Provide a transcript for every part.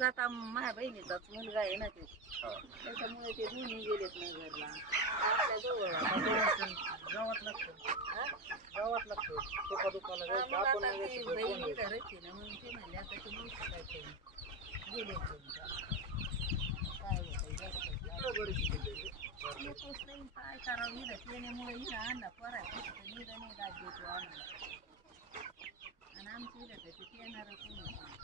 आज आता माझ्या बहिणीचाच मुलगा आहे ना ते. त्याच्यामुळे ते दोन्ही गेलेत नगरला आपल्या जवळ. गावात लागतो? गावात लागतो दुका दुकाला जायचं मग आपण आता नाही ती जायचं, कोण बहीण जायचं? इथं राहते ना म्हणून ते म्हणले आता ते मावशी काय करेल गेले घेऊन जा. काय होतंय जास्त इकडं बरीच शिकलेली आहे. येतोच नाही काय करावं इथं येण्यामुळे इथं आणला पोराय फक्त इथं नाही दाद देतो आम्हाला आणि आमच्या इथं तर ते येणारच नाही माझ्या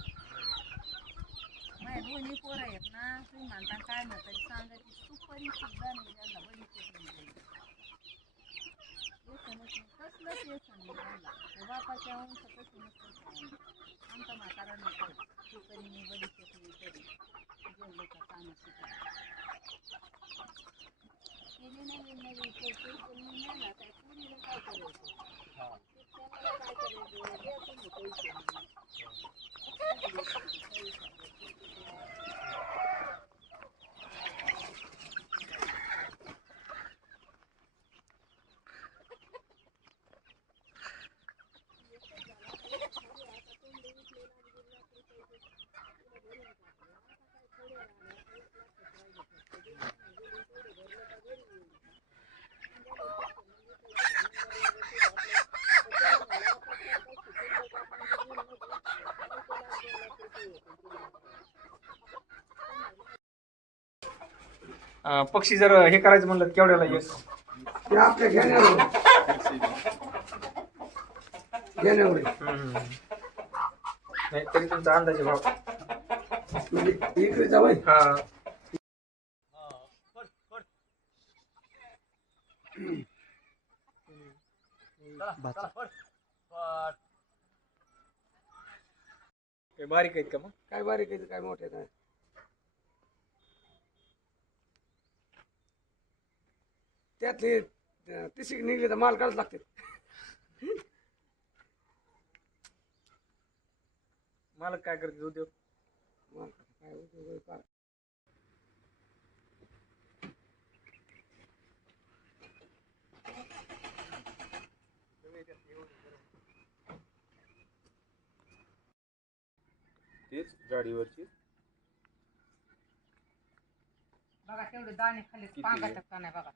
दोन्ही पोरं आहेत ना तुम्ही म्हणता काय म्हणता ते सांगा ती सुपारी सुद्धा नाही त्यांना बघितलंच ते त्यांनी. म्हणजे. नाही कसलंच व्यसन नाही त्यांना बापाच्या वंशातच नसतं आमचा म्हातारा नाही सुपारी नाही तरी जेवढं का कामं शिकायला केली नवीन नवीन करते पण काय अं, पक्षी जर हे करायचं म्हणलं तर केवढ्याला येस ते आपल्या घेण्यावर. घेण्यावर. नाही तरी तुमचा अंदाजे भाव. म्हणजे इकडे जावं हा. हे बारीक आहेत का मग? काय बारीक आहे काय मोठे काय त्यातले अं, निघले तर माल काढच लागते मालक काय करते उद्योग? माल काय उद्योग काय. तेच गाडीवरची. बघा तेवढे दाणे खाली पांगा टक्का नाही बघा.